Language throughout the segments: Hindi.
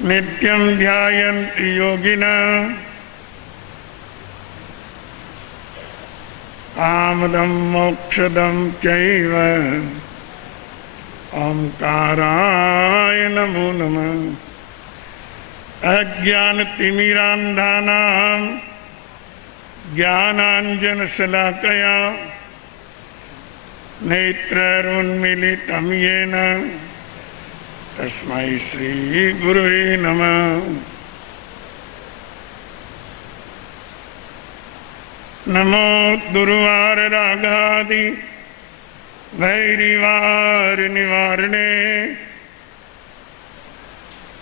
नित्यं ध्यायन्ति योगिनः कामदं मोक्षदं चैव ओंकाराय नमो नमः। अज्ञानतिमिरान्धानां ज्ञानाञ्जनशलाकया नेत्रैरुन्मीलितं येन तस्मै श्रीगुरुवे नमः। नमो दुर्वाररागादि वैरिवारनिवारणे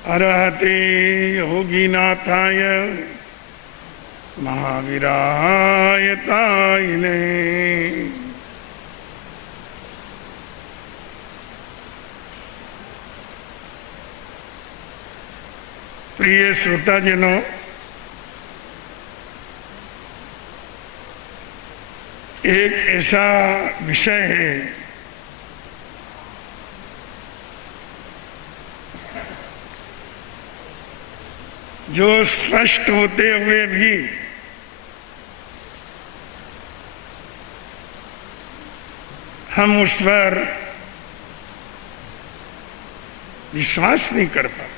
अरहते योगिनाथाय महावीराय तायिने। प्रिय श्रोताजनों, एक ऐसा विषय है जो स्पष्ट होते हुए भी हम उस पर विश्वास नहीं कर पाते।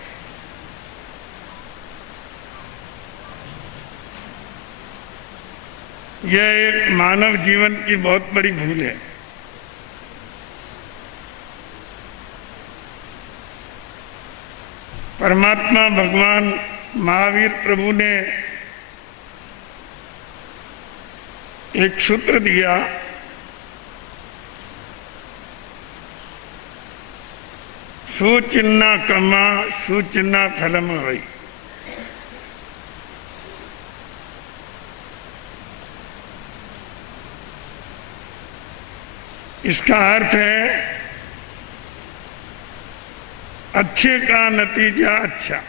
यह एक मानव जीवन की बहुत बड़ी भूल है। परमात्मा भगवान महावीर प्रभु ने एक सूत्र दिया, सुचिन्ना कम्मा सुचिन्ना फलम वही। इसका अर्थ है अच्छे का नतीजा अच्छा।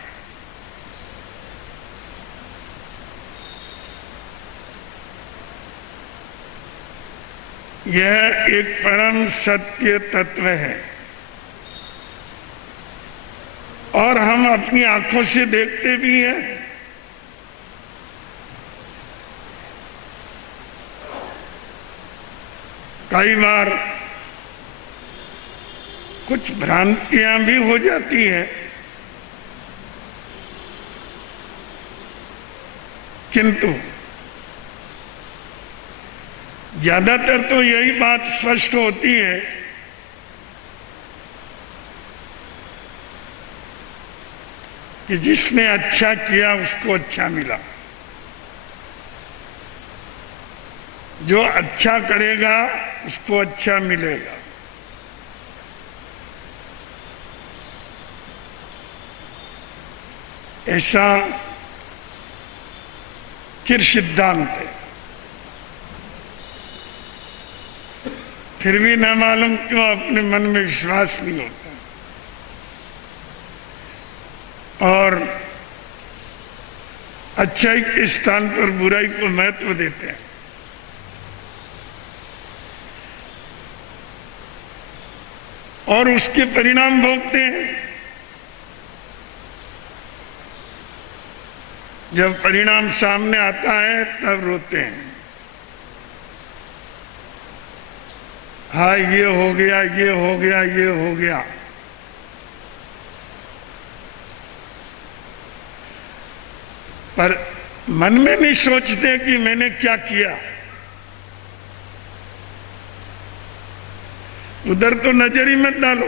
यह एक परम सत्य तत्व है और हम अपनी आंखों से देखते भी हैं। कई बार कुछ भ्रांतियां भी हो जाती हैं, किंतु ज्यादातर तो यही बात स्पष्ट होती है कि जिसने अच्छा किया उसको अच्छा मिला। जो अच्छा करेगा उसको अच्छा मिलेगा। ऐसा चिर सिद्धांत है। फिर भी न मालूम क्यों अपने मन में विश्वास नहीं होता और अच्छाई के स्थान पर बुराई को महत्व देते हैं। और उसके परिणाम भोगते हैं। जब परिणाम सामने आता है तब रोते हैं, हाँ ये हो गया, ये हो गया, ये हो गया। पर मन में नहीं सोचते कि मैंने क्या किया। उधर तो नजर ही मत डालो,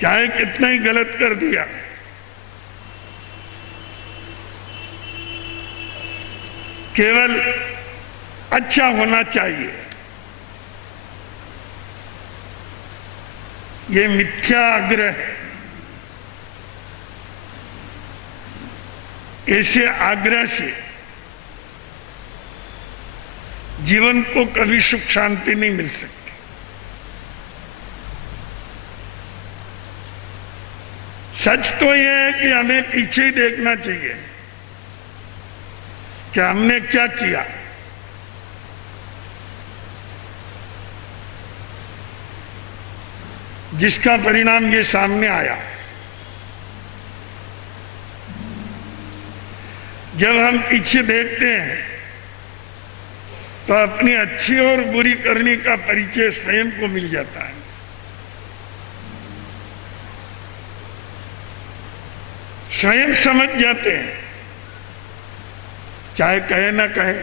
चाहे कितना ही गलत कर दिया। केवल अच्छा होना चाहिए। ये मिथ्या आग्रह है। ऐसे आग्रह से जीवन को कभी सुख शांति नहीं मिल सकती। सच तो यह है कि हमें पीछे ही देखना चाहिए कि हमने क्या किया। जिसका परिणाम ये सामने आया। जब हम पीछे देखते हैं तो अपनी अच्छी और बुरी करनी का परिचय स्वयं को मिल जाता है। स्वयं समझ जाते हैं, चाहे कहे ना कहे।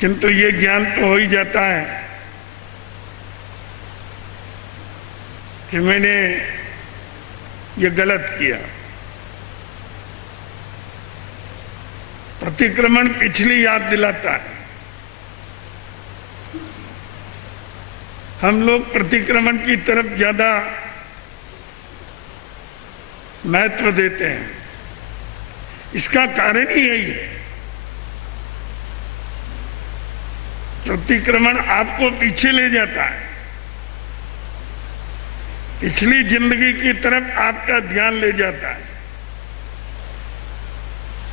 किंतु ये ज्ञान तो हो ही जाता है कि मैंने ये गलत किया। प्रतिक्रमण पिछली याद दिलाता है। हम लोग प्रतिक्रमण की तरफ ज्यादा महत्व देते हैं। इसका कारण ही यही है। प्रतिक्रमण आपको पीछे ले जाता है, पिछली जिंदगी की तरफ आपका ध्यान ले जाता है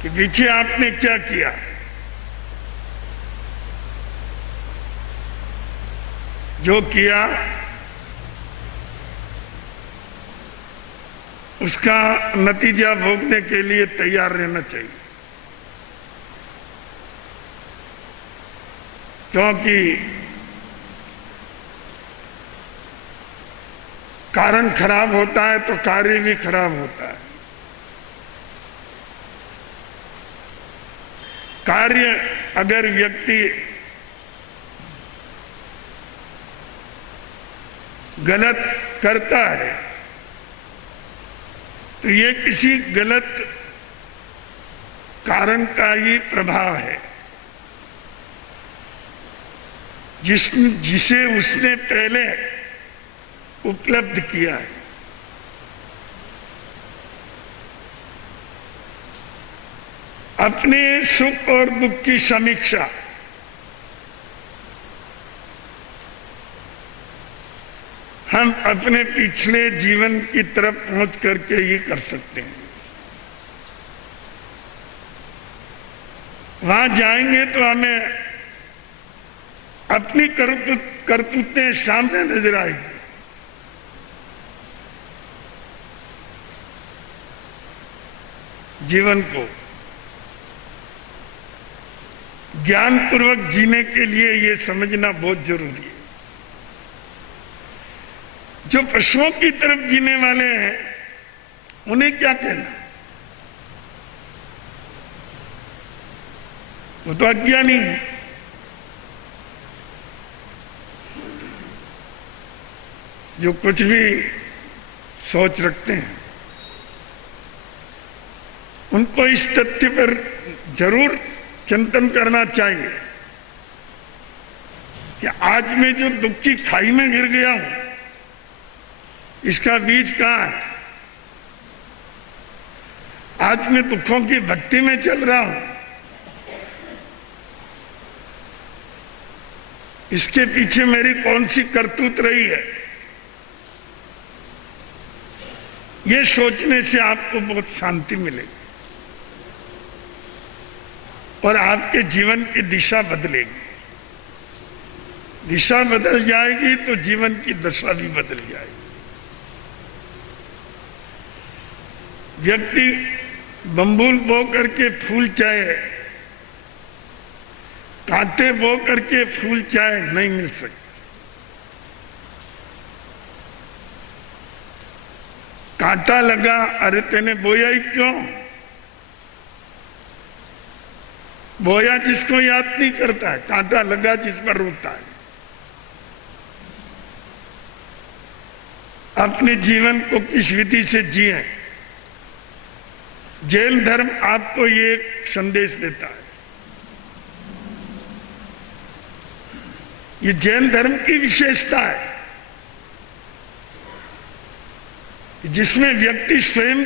कि पीछे आपने क्या किया। जो किया उसका नतीजा भोगने के लिए तैयार रहना चाहिए, क्योंकि कारण खराब होता है तो कार्य भी खराब होता है। कार्य अगर व्यक्ति गलत करता है तो ये किसी गलत कारण का ही प्रभाव है जिसे उसने पहले उपलब्ध किया है। अपने सुख और दुख की समीक्षा हम अपने पिछले जीवन की तरफ पहुंच करके ही कर सकते हैं। वहां जाएंगे तो हमें अपनी करतूतें सामने नजर आएगी। जीवन को ज्ञानपूर्वक जीने के लिए यह समझना बहुत जरूरी है। जो पशुओं की तरफ जीने वाले हैं उन्हें क्या कहना, वो तो अज्ञानी है। जो कुछ भी सोच रखते हैं उनको इस तथ्य पर जरूर चिंतन करना चाहिए कि आज मैं जो दुख की खाई में गिर गया हूं इसका बीज कहां है। आज मैं दुखों की भट्टी में चल रहा हूं, इसके पीछे मेरी कौन सी करतूत रही है। ये सोचने से आपको बहुत शांति मिलेगी और आपके जीवन की दिशा बदलेगी। दिशा बदल जाएगी तो जीवन की दशा भी बदल जाएगी। व्यक्ति बम्बूल बो करके फूल चाहे, कांटे बो करके फूल चाहे नहीं मिल सकते। कांटा लगा, अरे तेने बोया ही क्यों? बोया जिसको याद नहीं करता है, कांटा लगा जिस पर रोता है। अपने जीवन को किस विधि से जिए, जैन धर्म आपको ये संदेश देता है। ये जैन धर्म की विशेषता है जिसमें व्यक्ति स्वयं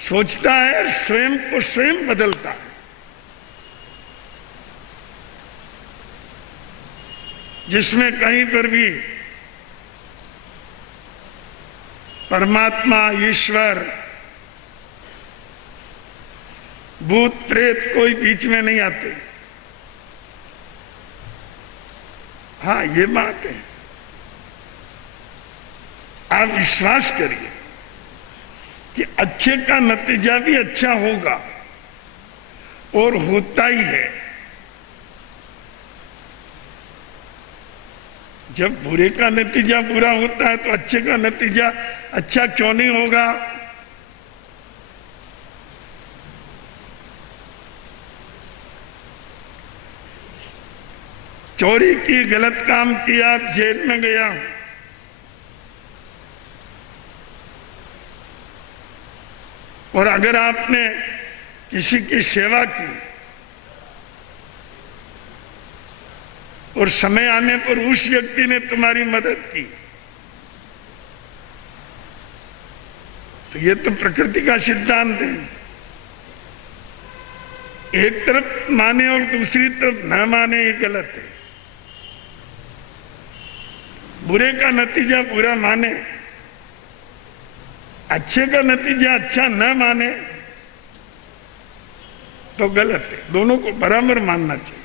सोचता है और स्वयं को स्वयं बदलता है। जिसमें कहीं पर भी परमात्मा, ईश्वर, भूत प्रेत कोई बीच में नहीं आते। हाँ, ये बात है। आप विश्वास करिए कि अच्छे का नतीजा भी अच्छा होगा और होता ही है। जब बुरे का नतीजा बुरा होता है तो अच्छे का नतीजा अच्छा क्यों नहीं होगा? चोरी की, गलत काम किया, जेल में गया, और अगर आपने किसी की सेवा की और समय आने पर उस व्यक्ति ने तुम्हारी मदद की, तो ये तो प्रकृति का सिद्धांत है। एक तरफ माने और दूसरी तरफ न माने, ये गलत है। बुरे का नतीजा बुरा माने, अच्छे का नतीजा अच्छा न माने तो गलत है। दोनों को बराबर मानना चाहिए।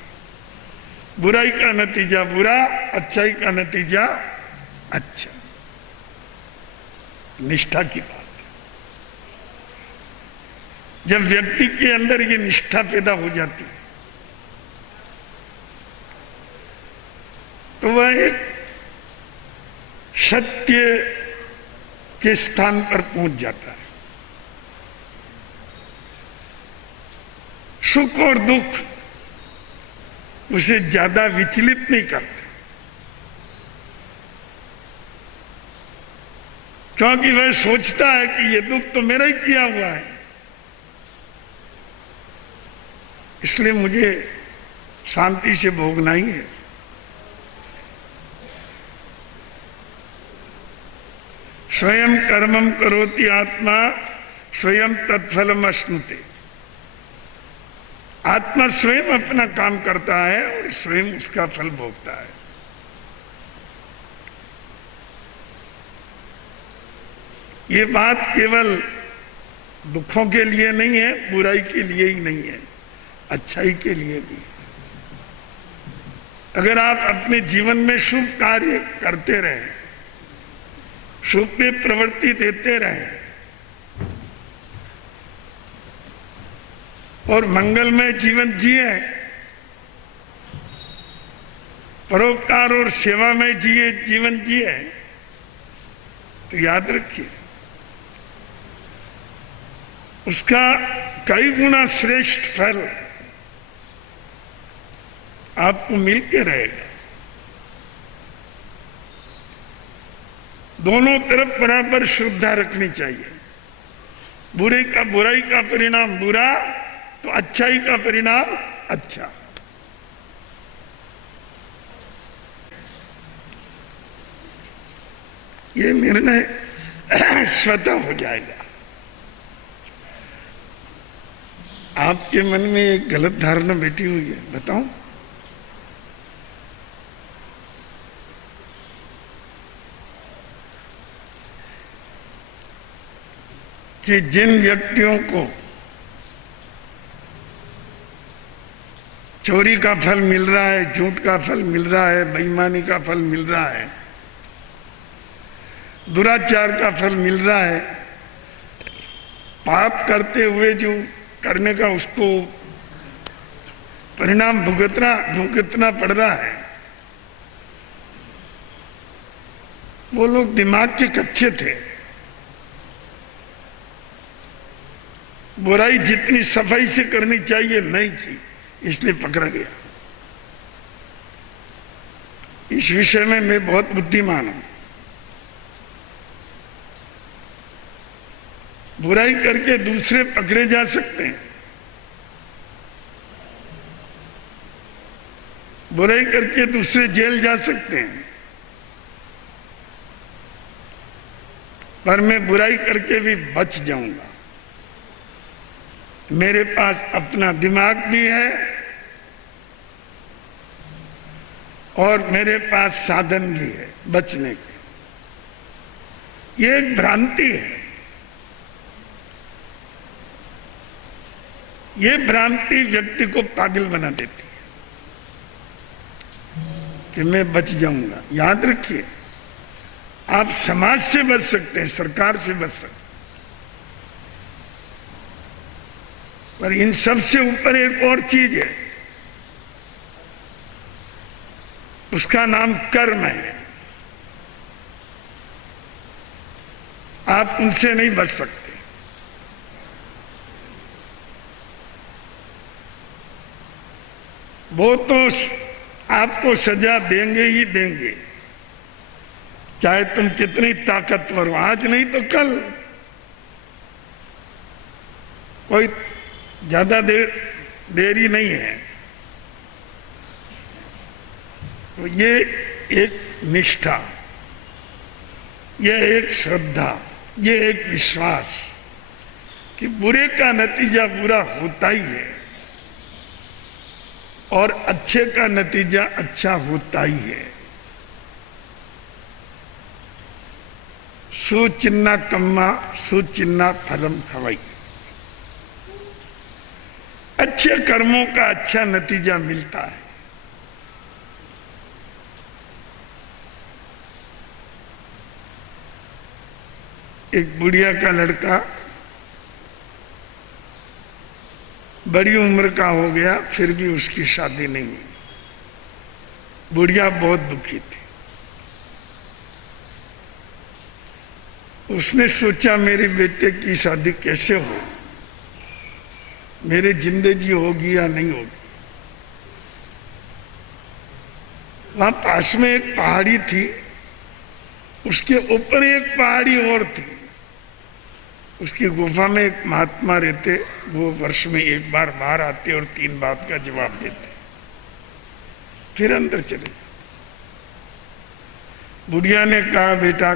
बुराई का नतीजा बुरा, अच्छाई का नतीजा अच्छा। निष्ठा की बात है। जब व्यक्ति के अंदर ये निष्ठा पैदा हो जाती है तो वह एक सत्य के स्थान पर पहुंच जाता है। सुख और दुख उसे ज्यादा विचलित नहीं करते, क्योंकि वह सोचता है कि ये दुख तो मेरा ही किया हुआ है, इसलिए मुझे शांति से भोगना ही है। स्वयं कर्मम करोति आत्मा स्वयं तत्फलम अश्नुते। आत्मा स्वयं अपना काम करता है और स्वयं उसका फल भोगता है। ये बात केवल दुखों के लिए नहीं है, बुराई के लिए ही नहीं है, अच्छाई के लिए भी है। अगर आप अपने जीवन में शुभ कार्य करते रहें, शुभ में प्रवृत्ति देते रहें और मंगलमय जीवन जिए, परोपकार और सेवा में जीवन जिए, तो याद रखिए उसका कई गुना श्रेष्ठ फल आपको मिलके रहेगा। दोनों तरफ बराबर श्रद्धा रखनी चाहिए। बुराई का परिणाम बुरा तो अच्छाई का परिणाम अच्छा। ये निर्णय स्वतः हो जाएगा। आपके मन में एक गलत धारणा बैठी हुई है, बताऊं? कि जिन व्यक्तियों को चोरी का फल मिल रहा है, झूठ का फल मिल रहा है, बेईमानी का फल मिल रहा है, दुराचार का फल मिल रहा है, पाप करते हुए जो करने का उसको परिणाम भुगतना पड़ रहा है, वो लोग दिमाग के कच्चे थे। बुराई जितनी सफाई से करनी चाहिए नहीं की, इसलिए पकड़ा गया। इस विषय में मैं बहुत बुद्धिमान हूं। बुराई करके दूसरे पकड़े जा सकते हैं, बुराई करके दूसरे जेल जा सकते हैं, पर मैं बुराई करके भी बच जाऊंगा। मेरे पास अपना दिमाग भी है और मेरे पास साधन भी है बचने के। ये एक भ्रांति है। ये भ्रांति व्यक्ति को पागल बना देती है कि मैं बच जाऊंगा। याद रखिए, आप समाज से बच सकते हैं, सरकार से बच सकते हैं, पर इन सब से ऊपर एक और चीज है, उसका नाम कर्म है। आप उनसे नहीं बच सकते। वो तो आपको सजा देंगे ही देंगे, चाहे तुम कितनी ताकतवर हो। आज नहीं तो कल, कोई ज्यादा देरी नहीं है। तो ये एक निष्ठा, ये एक श्रद्धा, ये एक विश्वास कि बुरे का नतीजा बुरा होता ही है और अच्छे का नतीजा अच्छा होता ही है। सुचिन्ना कम्मा सुचिन्ना फलम खवाई। अच्छे कर्मों का अच्छा नतीजा मिलता है। एक बुढ़िया का लड़का बड़ी उम्र का हो गया, फिर भी उसकी शादी नहीं हुई। बुढ़िया बहुत दुखी थी। उसने सोचा मेरे बेटे की शादी कैसे हो, मेरे जिंदगी होगी या नहीं होगी। वहां पास में एक पहाड़ी थी, उसके ऊपर एक पहाड़ी और थी। उसकी गुफा में एक महात्मा रहते, वो वर्ष में एक बार बाहर आते और 3 बात का जवाब देते, फिर अंदर चले जाते। बुढ़िया ने कहा बेटा,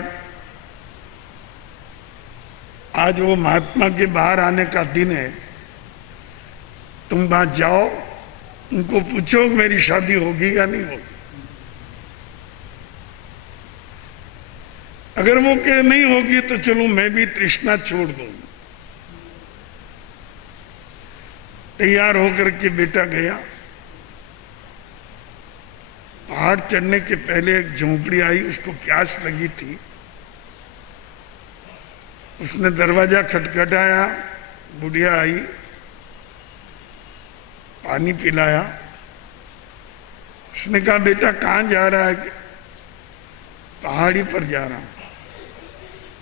आज वो महात्मा के बाहर आने का दिन है, तुम वहां जाओ, उनको पूछो मेरी शादी होगी या नहीं होगी। अगर वो कहे नहीं होगी तो चलो मैं भी तृष्णा छोड़ दूं। तैयार होकर के बेटा गया। पहाड़ चढ़ने के पहले एक झोंपड़ी आई, उसको प्यास लगी थी। उसने दरवाजा खटखटाया, बुढ़िया आई, पानी पिलाया। उसने कहा बेटा कहां जा रहा है? पहाड़ी पर जा रहा हूं।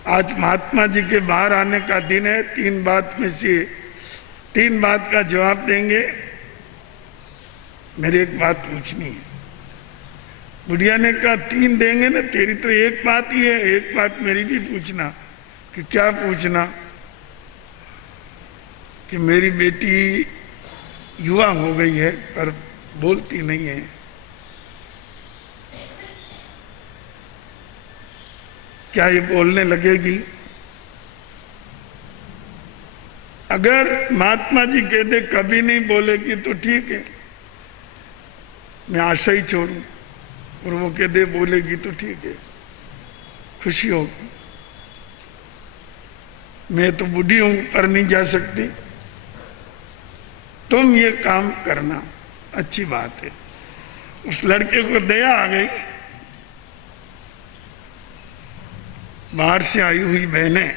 आज महात्मा जी के बाहर आने का दिन है, 3 बात में से 3 बात का जवाब देंगे, मेरी एक बात पूछनी है। बुढ़िया ने कहा 3 देंगे ना, तेरी तो एक बात ही है, एक बात मेरी भी पूछना। कि क्या पूछना? कि मेरी बेटी युवा हो गई है पर बोलती नहीं है। क्या ये बोलने लगेगी? अगर महात्मा जी कहते कभी नहीं बोलेगी तो ठीक है, मैं आशा ही छोड़ू। और वो कहते बोलेगी तो ठीक है, खुशी होगी। मैं तो बूढ़ी हूं पर नहीं जा सकती, तुम ये काम करना, अच्छी बात है। उस लड़के को दया आ गई। बाहर से आई हुई बहनें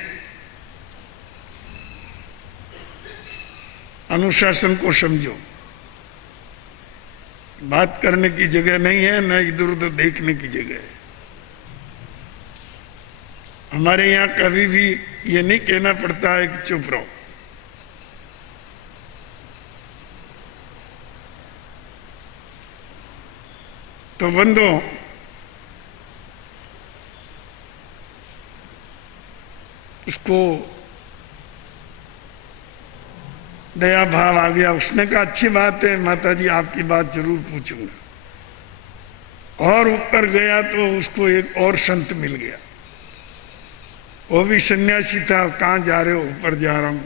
अनुशासन को समझो। बात करने की जगह नहीं है, न इधर उधर देखने की जगह है। हमारे यहाँ कभी भी ये नहीं कहना पड़ता है कि चुप रहो। तो बंदो, उसको दया भाव आ गया। उसने कहा अच्छी बात है माता जी, आपकी बात जरूर पूछूंगा। और ऊपर गया तो उसको एक और संत मिल गया, वो भी सन्यासी था। कहाँ जा रहे हो? ऊपर जा रहा हूं।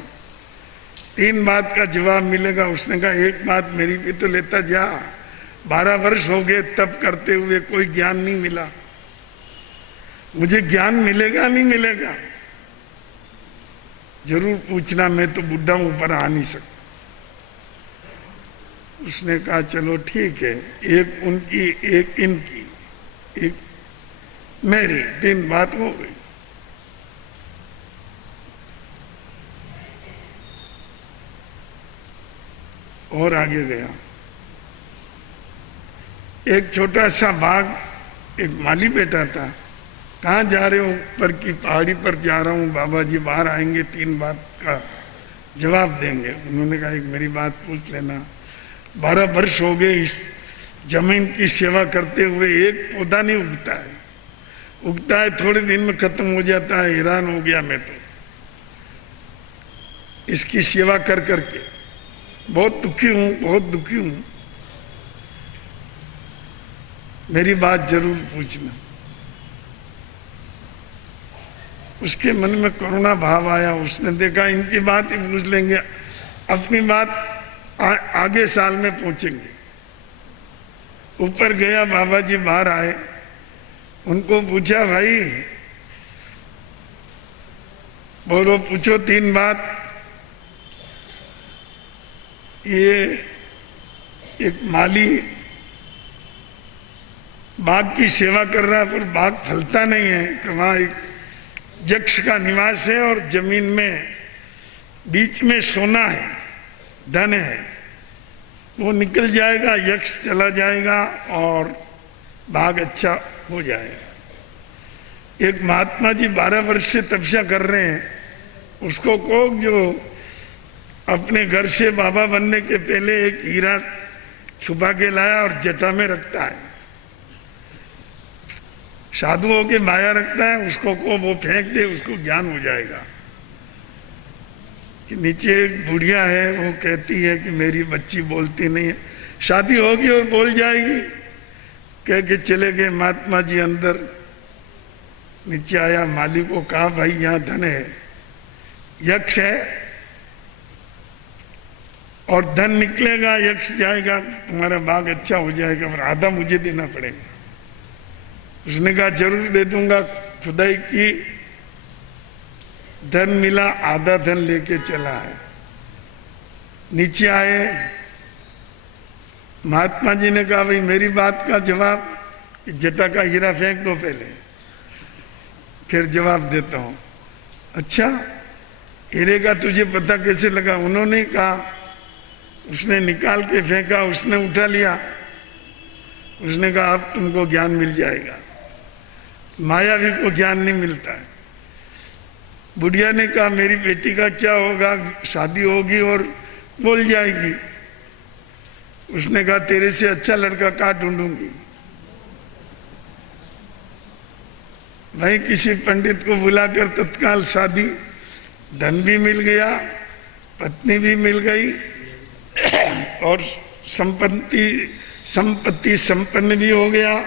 3 बात का जवाब मिलेगा। उसने कहा एक बात मेरी भी तो लेता जा। 12 वर्ष हो गए तप करते हुए, कोई ज्ञान नहीं मिला। मुझे ज्ञान मिलेगा नहीं मिलेगा? जरूर पूछना, मैं तो बुढ़ा हूं, ऊपर आ नहीं सकता। उसने कहा चलो ठीक है, एक उनकी एक इनकी, एक मेरी 3 बात हो गई। और आगे गया, एक छोटा सा बाग, एक माली बैठा था। कहाँ जा रहे हो? ऊपर की पहाड़ी पर जा रहा हूँ, बाबा जी बाहर आएंगे, 3 बात का जवाब देंगे। उन्होंने कहा एक मेरी बात पूछ लेना, 12 वर्ष हो गए इस जमीन की सेवा करते हुए, एक पौधा नहीं उगता है, उगता है थोड़े दिन में खत्म हो जाता है। हैरान हो गया मैं तो इसकी सेवा कर करके, बहुत दुखी हूं, बहुत दुखी हूं, मेरी बात जरूर पूछना। उसके मन में करुणा भाव आया, उसने देखा इनकी बात ही पूछ लेंगे, अपनी बात आगे साल में पूछेंगे। ऊपर गया, बाबा जी बाहर आए, उनको पूछा भाई बोलो, पूछो 3 बात। ये एक माली बाग की सेवा कर रहा है पर बाग फलता नहीं है, कि वहां एक यक्ष का निवास है और जमीन में बीच में सोना है, धन है, वो निकल जाएगा, यक्ष चला जाएगा और बाग अच्छा हो जाएगा। एक महात्मा जी 12 वर्ष से तपस्या कर रहे हैं, उसको को जो अपने घर से बाबा बनने के पहले एक हीरा छुपा के लाया और जटा में रखता है, साधुओं के माया रखता है, उसको को वो फेंक दे, उसको ज्ञान हो जाएगा। कि नीचे एक बुढ़िया है, वो कहती है कि मेरी बच्ची बोलती नहीं है, शादी होगी और बोल जाएगी। कह के चले गए महात्मा जी अंदर। नीचे आया, माली को कहा भाई यहाँ धन है, यक्ष है और धन निकलेगा, यक्ष जाएगा, तुम्हारा बाग अच्छा हो जाएगा, और आधा मुझे देना पड़ेगा। उसने कहा जरूर दे दूंगा, खुदाई की धन मिला, आधा धन लेके चला है। नीचे आए, महात्मा जी ने कहा भाई मेरी बात का जवाब, जटा का हीरा फेंक दो पहले, फिर जवाब देता हूं। अच्छा, हीरे का तुझे पता कैसे लगा? उन्होंने कहा, उसने निकाल के फेंका, उसने उठा लिया, उसने कहा अब तुमको ज्ञान मिल जाएगा। मायावी को ज्ञान नहीं मिलता है। बुढ़िया ने कहा मेरी बेटी का क्या होगा, शादी होगी और बोल जाएगी। उसने कहा तेरे से अच्छा लड़का कहाँ ढूंढूंगी। भाई किसी पंडित को बुलाकर तत्काल शादी, धन भी मिल गया, पत्नी भी मिल गई और संपत्ति संपन्न भी हो गया।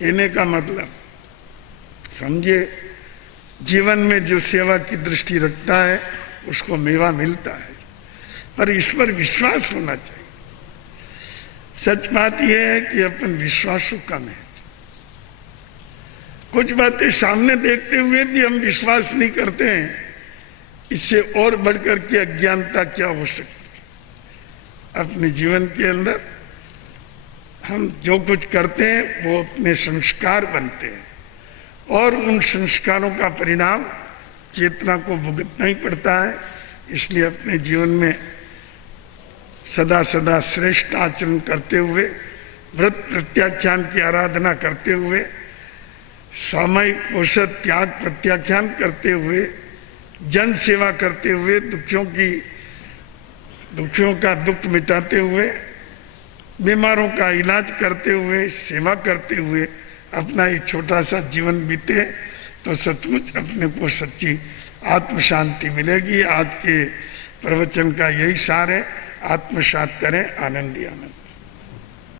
कहने का मतलब समझे, जीवन में जो सेवा की दृष्टि रखता है उसको मेवा मिलता है, पर इस पर विश्वास होना चाहिए। सच बात यह है कि अपन विश्वासु कम है। कुछ बातें सामने देखते हुए भी हम विश्वास नहीं करते हैं, इससे और बढ़कर के अज्ञानता क्या हो सकती है। अपने जीवन के अंदर हम जो कुछ करते हैं वो अपने संस्कार बनते हैं और उन संस्कारों का परिणाम चेतना को भुगतना ही पड़ता है। इसलिए अपने जीवन में सदा सदा श्रेष्ठ आचरण करते हुए, व्रत प्रत्याख्यान की आराधना करते हुए, सामयिक औसत त्याग प्रत्याख्यान करते हुए, जन सेवा करते हुए, दुखियों का दुख मिटाते हुए, बीमारों का इलाज करते हुए, सेवा करते हुए अपना एक छोटा सा जीवन बीते तो सचमुच अपने को सच्ची आत्म शांति मिलेगी। आज के प्रवचन का यही सार है, आत्मसात करें, आनंद ही आनंद।